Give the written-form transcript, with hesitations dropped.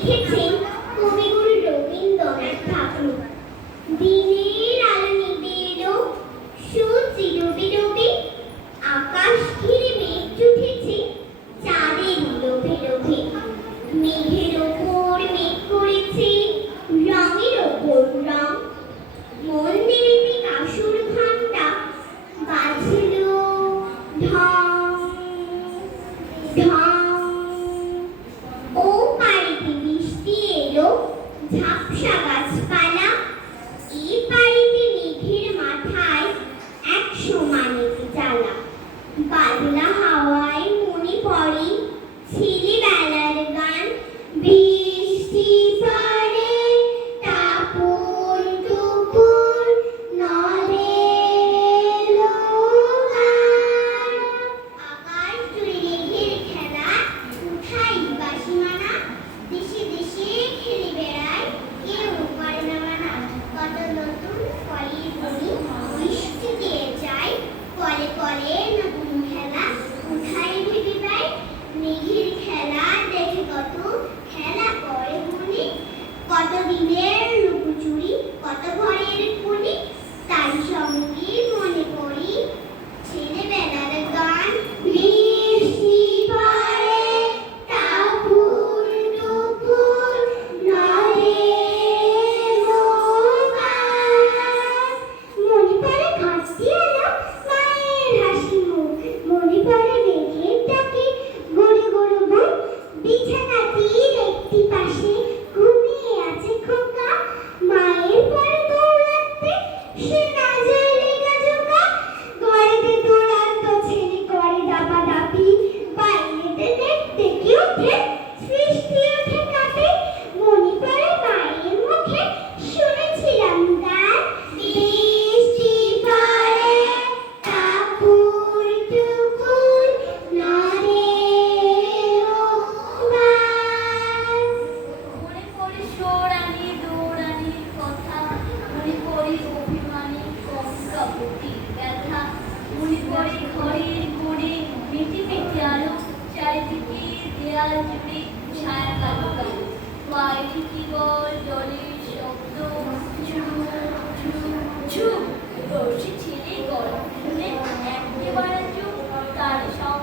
লিখেছেন কবিগুরু রবীন্দ্রনাথ ঠাকুর। দিনের আলো নিভে এলো, সূর্য ডুবে ডুবে, আকাশ ঘিরে মেঘ উঠেছে চাঁদের লোভে লোভে। মেঘের ওপর মেঘ করেছে রঙের ওপর রং, মন্দিরেতে কাসুর ঘণ্টা বাজল ঢং ঢং। ও পাড়িতে বৃষ্টি এলো, ঝাপসা গাছপালা, এ পাড়িতে মেঘের মাথায় 100 মানিক জ্বালা। বাদলা হাওয়ায় মনে পড়ে ছেলেবেলার গান, বৃষ্টি পড়ে টাপুর টুপুর নদের গান। আকাশ জুড়ে মেঘের খেলা, উঠাই বাসিমানা, দেশে দেশে খেলে বেড়ায়, কেউ করে না মানা। কত নতুন ফলের বনি বৃষ্টি দিয়ে যায়, কলে কলে নতুন খেলা উঠাই ভেবে পাই। মেঘের খেলা দেখে কত খেলা করে মনে, কত দিনের লুকোচুরি, কত ঘরের কুনি, তাই সঙ্গে মনে করি ছেলেবেলার গান। বৃষ্টি পড়ে টাপুর টুপুর নদের গান। মনে পড়ে ঘাসটি আলো, মায়ের হাসি মুখ, মনে পড়ে মেঘের ডাকে গরু গরু বুক। বিছানাটির একটি পাশে ঘুমিয়ে আছে খোকা, মায়ের পরে দৌড়াতে সে না যায় লেগা জোকা। ঘরেতে দৌড়ান্ত ছেলে করে দাপাদাপি, বাইরেতে দেখতে কি ওঠে সৃষ্টি ওঠে কাঁপে। মনে পড়ে মায়ের মুখে শুনেছিলাম গান, বৃষ্টি পড়ে টাপুর টুপুর নদের গান। মনে পড়ে সোরানি দৌড়ানির কথা, মনে পড়ে অভিমানী কপটি ব্যথা, মনে পড়ে ঘরের কোণে মেটে মেটে আলো, চারিদিকে দেয়াল জুড়ে ছায়া কালো কালো, পায়ে ঠিকই বল জলের শব্দ, ঝুম ঝুম ঝুম। বর্ষি ছেলে গল্প শুনে একেবারে চুপ, তার সব